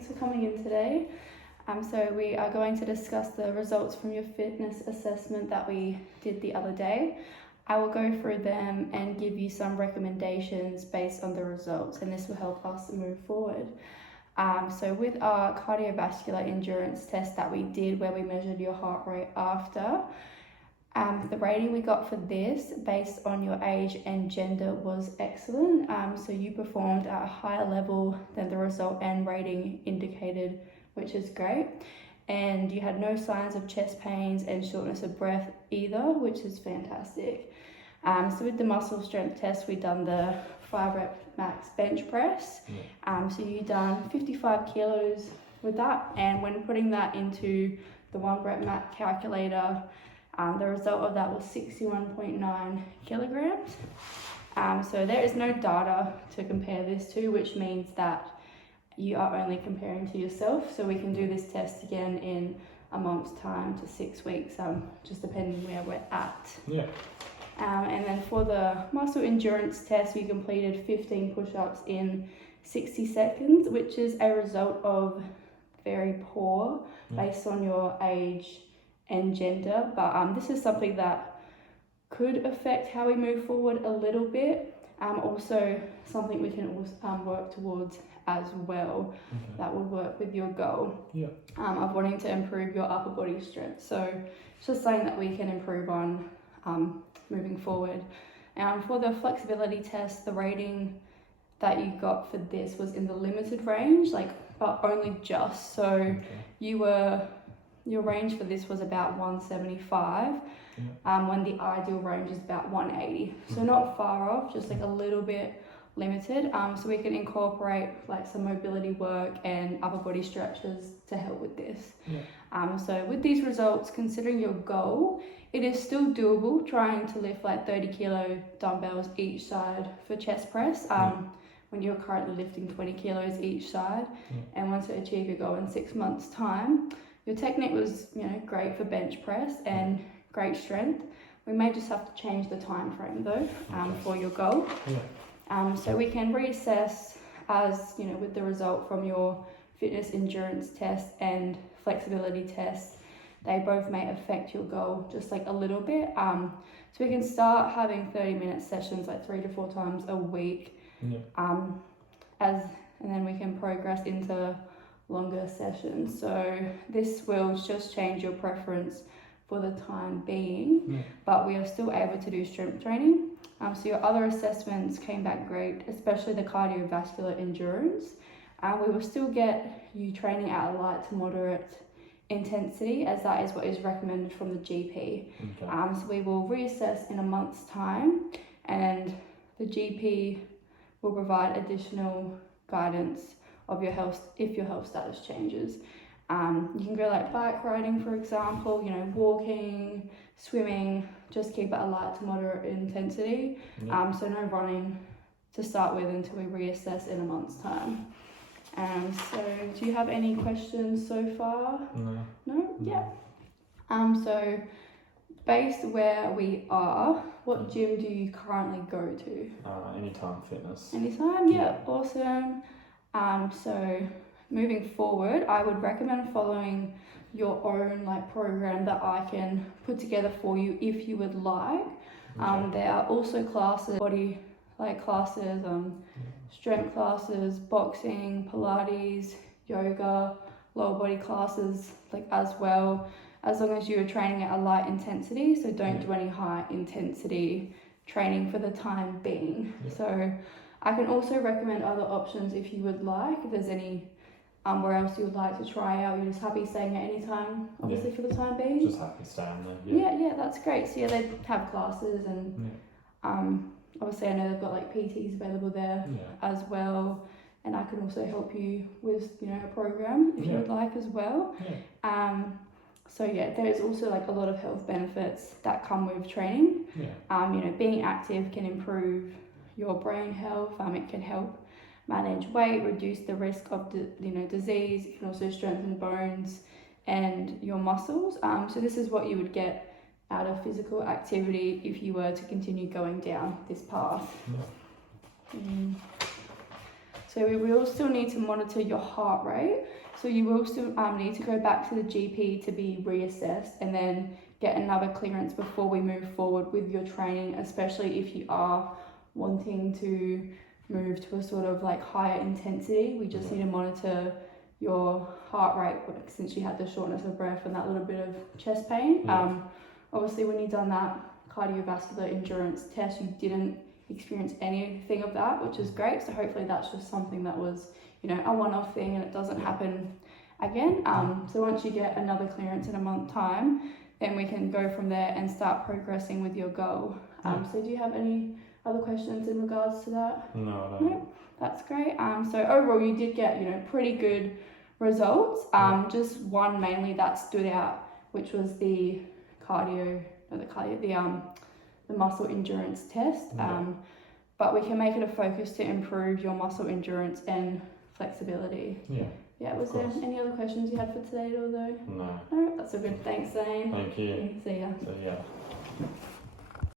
thanks for coming in today. So we are going to discuss the results from your fitness assessment that we did the other day. I will go through them and give you some recommendations based on the results, and this will help us move forward. So with our cardiovascular endurance test that we did, where we measured your heart rate after, the rating we got for this based on your age and gender was excellent. So you performed at a higher level than the result and rating indicated, which is great. And you had no signs of chest pains and shortness of breath either, which is fantastic. So with the muscle strength test, we done the 5 rep max bench press. So you done 55 kilos with that, and when putting that into the 1 rep max calculator, the result of that was 61.9 kilograms. So there is no data to compare this to, which means that you are only comparing to yourself. So we can do this test again in a month's time to 6 weeks, just depending where we're at. And then for the muscle endurance test, we completed 15 push-ups in 60 seconds, which is a result of very poor based on your age and gender. But this is something that could affect how we move forward a little bit. Also something we can work towards as well. That would work with your goal of wanting to improve your upper body strength. So it's just something that we can improve on moving forward. For the flexibility test, the rating that you got for this was in the limited range, but only just. So your range for this was about 175, when the ideal range is about 180. So not far off, just a little bit limited. So we can incorporate some mobility work and upper body stretches to help with this. So with these results, considering your goal, it is still doable trying to lift 30 kilo dumbbells each side for chest press, when you're currently lifting 20 kilos each side. And once you achieve your goal in 6 months' time, your technique was great for bench press and great strength. We may just have to change the time frame though, for your goal. So we can reassess as with the result from your fitness endurance test and flexibility test. They both may affect your goal just a little bit. So we can start having 30-minute sessions 3 to 4 times a week, and then we can progress into longer sessions. So this will just change your preference for the time being, but we are still able to do strength training. So your other assessments came back great, especially the cardiovascular endurance. We will still get you training at a light to moderate intensity, as that is what is recommended from the GP. So we will reassess in a month's time, and the GP will provide additional guidance of your health if your health status changes. You can go bike riding, for example, walking, swimming, just keep it a light to moderate intensity. So no running to start with until we reassess in a month's time. So do you have any questions so far? No? Yeah. So based where we are, what gym do you currently go to? Anytime Fitness. Anytime? Yeah. Awesome. So moving forward, I would recommend following your own program that I can put together for you if you would like. There are also classes, body classes, strength classes, boxing, Pilates, yoga, lower body classes as well, as long as you are training at a light intensity. So don't do any high intensity training for the time being. So I can also recommend other options if you would like. If there's any where else you would like to try out, you're just happy staying at any time, obviously, for the time being? Just happy staying there. Yeah, that's great. So they have classes, and obviously I know they've got PTs available there as well, and I can also help you with a program if you would like as well. So there's also a lot of health benefits that come with training. Being active can improve your brain health. It can help manage weight, reduce the risk of disease. It can also strengthen bones and your muscles. So this is what you would get out of physical activity if you were to continue going down this path. So we will still need to monitor your heart rate. So you will still need to go back to the GP to be reassessed and then get another clearance before we move forward with your training, especially if you are wanting to move to a sort of like higher intensity. We just need to monitor your heart rate since you had the shortness of breath and that little bit of chest pain. Obviously when you've done that cardiovascular endurance test, you didn't experience anything of that, which is great. So hopefully that's just something that was, you know, a one-off thing and it doesn't happen again. So once you get another clearance in a month's time, then we can go from there and start progressing with your goal. So do you have any other questions in regards to that? No, I don't. No, that's great. So overall you did get, you know, pretty good results. Just one mainly that stood out, which was the muscle endurance test. But we can make it a focus to improve your muscle endurance and flexibility. Yeah, was there any other questions you had for today at all though? No. No, that's all good. Thanks, Zane. Thank you. See ya. So, yeah.